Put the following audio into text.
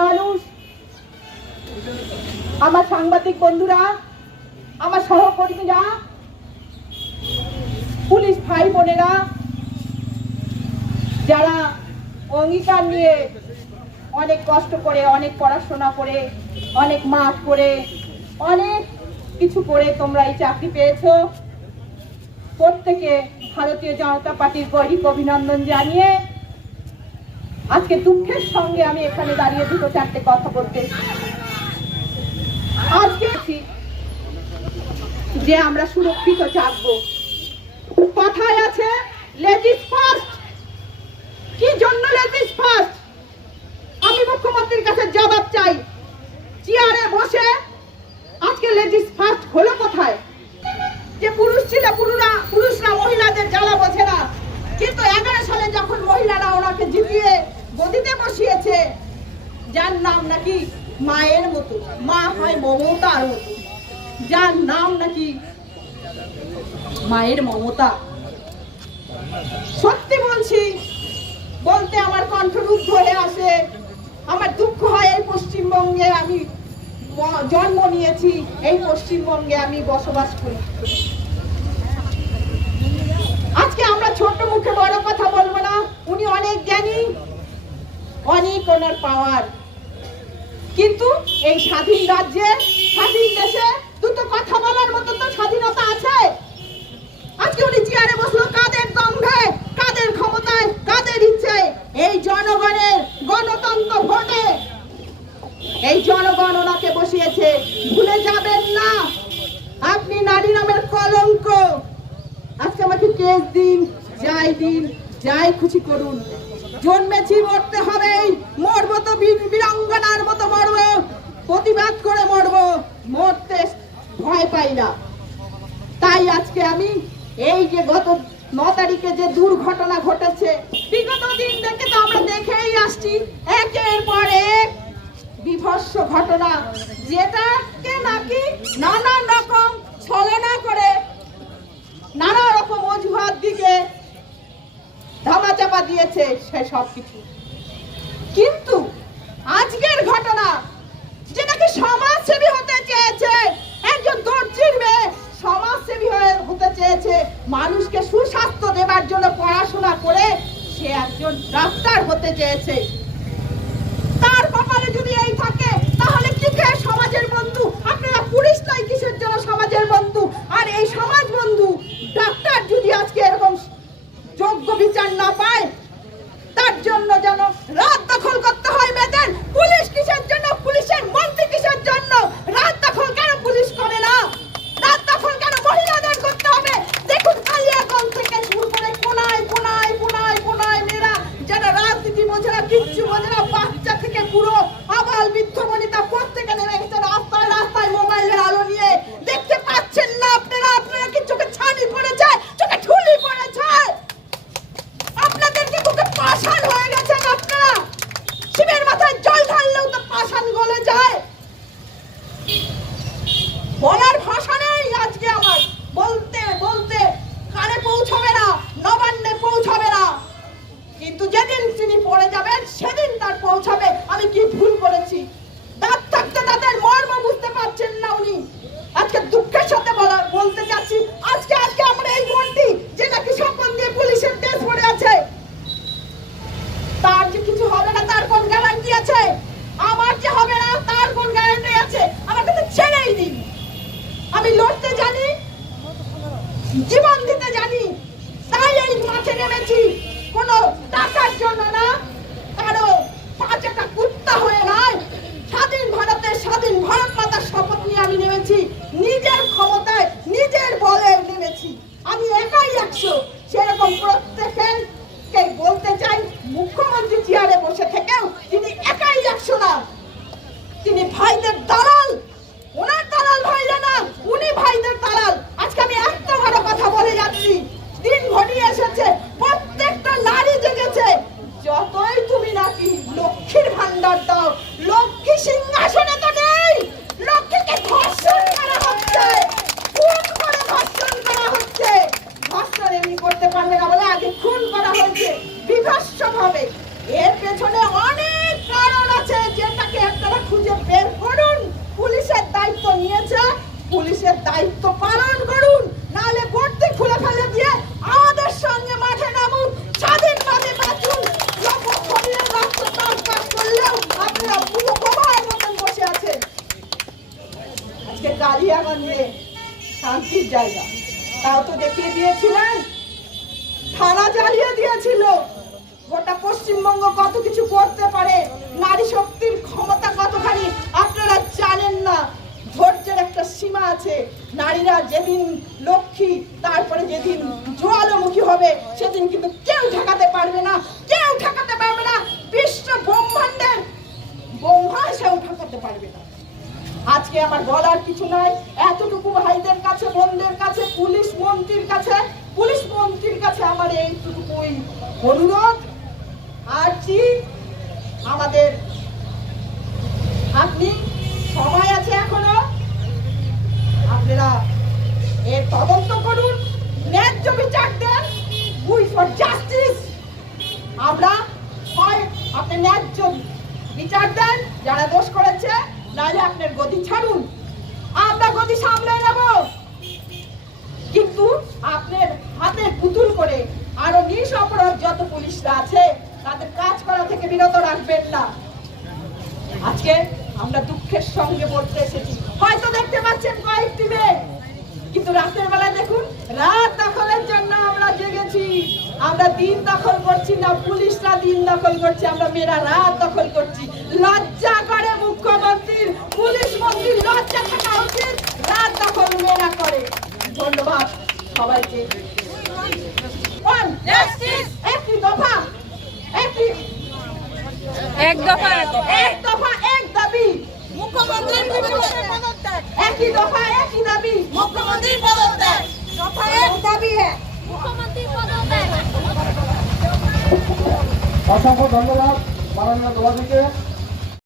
মানুষ। আমার সাংবাদিক বন্ধুরা, আমার সহকর্মীরা, পুলিশ ভাই বোনেরা যারা অঙ্গীকার নিয়ে অনেক কষ্ট করে, অনেক পড়াশোনা করে, অনেক মাঠ করে, অনেক কিছু করে তোমরা এই চাকরি পেয়েছ। প্রত্যেকে ভারতীয় জনতা পার্টির গরিব অভিনন্দন জানিয়ে আজকে দুঃখের সঙ্গে আমি এখানে দাঁড়িয়ে দুটো চারটে কথা বলতে আজকে যে আমরা সুরক্ষিত চাকবো কথায় নাকি মায়ের মতো? মা হয় মমতার মতো। যার নাম নাকি মায়ের মমতা। সত্যি বলছি, বলতে আমার কণ্ঠরুদ্ধ হয়ে আসে। আমার দুঃখ হয় এই পশ্চিমবঙ্গে আমি জন্ম নিয়েছি, এই পশ্চিমবঙ্গে আমি বসবাস করি। আজকে আমরা ছোট মুখে বড় কথা বলব না। উনি অনেক জ্ঞানী, অনেক ওনার পাওয়ার কিন্তু এই স্বাধীন রাজ্যে, স্বাধীন দেশে দুটো কথা বলার মতো তো স্বাধীনতা আছে। আজকে উনি চেয়ারে বসল, কাদের দম্ভে কাদের ক্ষমতায়, কাদের ইচ্ছে এই জনগণের গণতন্ত্র ভোটে। এই জনগণ ওনাকে বসিয়েছে, ভুলে যাবেন না। আপনি নারী নামের কলঙ্ক। আজকে আমাকে কেস দিন, যাই দিন, যাই খুশি করুন। জন্মেছি, মরতে হবেই। মরবো তো বীর- বীরাঙ্গনার মতো প্রতিবাদ করে মরবো, মরতে ভয় পাই না। তাই আজকে আমি এই যে গত ন তারিখে যে দুর্ঘটনা ঘটেছে, বিগত দিন থেকে তো আমরা দেখেই আসছি, একের পর এক বিভৎস ঘটনা যেটাকে নাকি নানান রকম ছলনা করে, নানা রকম অজুহাত দিকে ধামাচাপা দিয়েছে সে সব কিছু কিন্তু মানুষকে সুস্বাস্থ্য দেবার জন্য পড়াশোনা করে সে একজন ডাক্তার হতে চেয়েছে। তার কপালে যদি এই থাকে, তাহলে কি খেয়ে সমাজের বন্ধু? আপনারা পুলিশ নাই কিসের জন্য সমাজের বন্ধু? আর এই সমাজ বন্ধু, ডাক্তার যদি আজকে এরকম যোগ্য বিচার না পায় তার জন্য যেন রাত দখল করতে হয় মেয়েদের পুলিশ কিসের জন্য পুলিশের মন্ত্রী কিসের জন্য রাত দখল কেন পুলিশ করে না রাত দখল কেন মহিলাদের করতে হবে দেখুন কালিয়াগঞ্জ থেকে শুরু করে কোনায় কোনায় কোনায় কোনায় মেয়েরা যারা রাজনীতি বোঝে না কিচ্ছু বোঝে না বাচ্চা থেকে পুরো আবাল বৃদ্ধ বনিতা প্রত্যেকে নেমে গেছে রাস্তায় রাস্তায় মোবাইলের আলো নিয়ে দেখতে পাচ্ছেন না আপনারা আপনারা কি চোখে ছানি পড়েছে চোখে ঠুলি পড়েছে আপনাদের কি বুকে পাষাণ হয়ে গেছেন আপনারা শিবের মাথায় জল ঢাললেও তো পাষাণ গলে যায় বলার ভাষা নেই আজকে আমার বলতে বলতে কানে পৌঁছবে না নবান্নে পৌঁছবে না কিন্তু যেদিন তিনি পড়ে যাবেন সেদিন তার পৌঁছাবে আমি কি ভুল করেছি দাঁত থাকতে তাদের মর্ম বুঝতে পারছেন না উনি আজকে দুঃখের সাথে বলা আজকে আজকে আমরা এই যে নাকি দিয়ে পুলিশের কেস পড়ে আছে, তার যে কিছু হবে না, তার কোন গ্যারান্টি আছে? আমার যে হবে না, তার কোন গ্যারান্টি আছে? আমার কাছে ছেড়েই দিন। আমি লড়তে জানি, জীবন দিতে জানি তাই এই মাঠে নেমেছি কোনো টাকার জন্য না কারও পাঁচ একটা কুত্তা হয়ে নয় স্বাধীন ভারতের স্বাধীন ভারত মাতার শপথ নিয়ে আমি নেমেছি নিজের ক্ষমতায় নিজের বলে নেমেছি আমি একাই একশো সেরকম প্রত্যেকের কে বলতে চাই মুখ্যমন্ত্রী চেয়ারে বসে থেকেও তিনি একাই একশো না তিনি ভাইদের দালাল ওনার দালাল ভাইরা না উনি ভাইদের দালাল আজকে আমি একটা বড় কথা বলে যাচ্ছি দিন ঘনিয়ে এসেছে প্রত্যেকটা নারী জেগেছে যতই তুমি নাকি লক্ষ্মীর ভান্ডার দাও লক্ষ্মী সিংহাসনে তো নেই লক্ষ্মীকে ধর্ষণ করা হচ্ছে খুন করে ধর্ষণ করা হচ্ছে ধর্ষণ এমনি করতে পারবে না বলে আগে খুন করা হয়েছে বিভৎস ভাবে এর পেছনে পুলিশের দায়িত্ব পালন করুন নালে গর্তে খুলে ফেলে দিয়ে আমাদের সঙ্গে মাঠে নামুন স্বাধীনভাবে বাঁচুন যখন শরীরে রক্ত টনটন করলেও আপনারা পুরো প্রবাহের মতন বসে আছেন আজকে শান্তির জায়গা। তাও তো দেখিয়ে দিয়েছিলেন? থানা জ্বালিয়ে দিয়েছিল। গোটা পশ্চিমবঙ্গ কত কিছু করতে পারে? নারী শক্তির ক্ষমতা কতখানি? আপনারা জানেন না। ধৈর্যের একটা সীমা আছে। নারীরা যেদিন লক্ষ্মী, তারপরে যেদিন জোয়ালমুখী হবে, সেদিন কিন্তু কেউ ঠেকাতে পারবে না। কেউ ঠেকাতে পারবে না। বিশ্ব ব্রহ্মাণ্ডের ব্রহ্মা সেও ঠেকাতে পারবে না। আজকে আমার বলার কিছু নাই। কাছে কাছে, পুলিশ মন্ত্রীর কাছে, পুলিশ মন্ত্রীর কাছে আমার এইটুকুই অনুরোধ। আর কি আমাদের আপনি সময় আছে এখনও? আপনারা এর তদন্ত করুন। ন্যায্য বিচার দেন। উই ফর জাস্টিস আমরা হয় আপনি ন্যায্য বিচার দেন, যারা দোষ করেছে, নাহলে আপনার গদি ছাড়ুন। আমরা গদি সামলে নেব কিন্তু আপনার হাতে পুতুল করে আরও নিশ অপরাধ যত পুলিশরা আছে তাদের কাজ করা থেকে বিরত রাখবেন না আজকে আমরা দুঃখের সঙ্গে বলতে এসেছি। হয়তো দেখতে পাচ্ছেন কয়েকটি মেয়ে। কিন্তু রাতের বেলায় দেখুন, রাত দখলের জন্য আমরা জেগেছি। আমরা দিন দখল করছি না, পুলিশরা দিন দখল করছে, আমরা মেয়েরা রাত দখল করছি। লজ্জা করে মুখ্যমন্ত্রীর, পুলিশ মন্ত্রীর লজ্জা থাকা উচিত, রাত দখল মেয়েরা করে। ধন্যবাদ সবাইকে। একটি দফা একটি এক দফা এক দফা এক দাবি মুখ্যমন্ত্রীর পদত্যাগ একই দফা একই দাবি। মুখ্যমন্ত্রীর পদত্যাগ। দফা এক দাবি এক। মুখ্যমন্ত্রীর পদত্যাগ। অসংখ্য ধন্যবাদ মাননীয় দোলাদিকে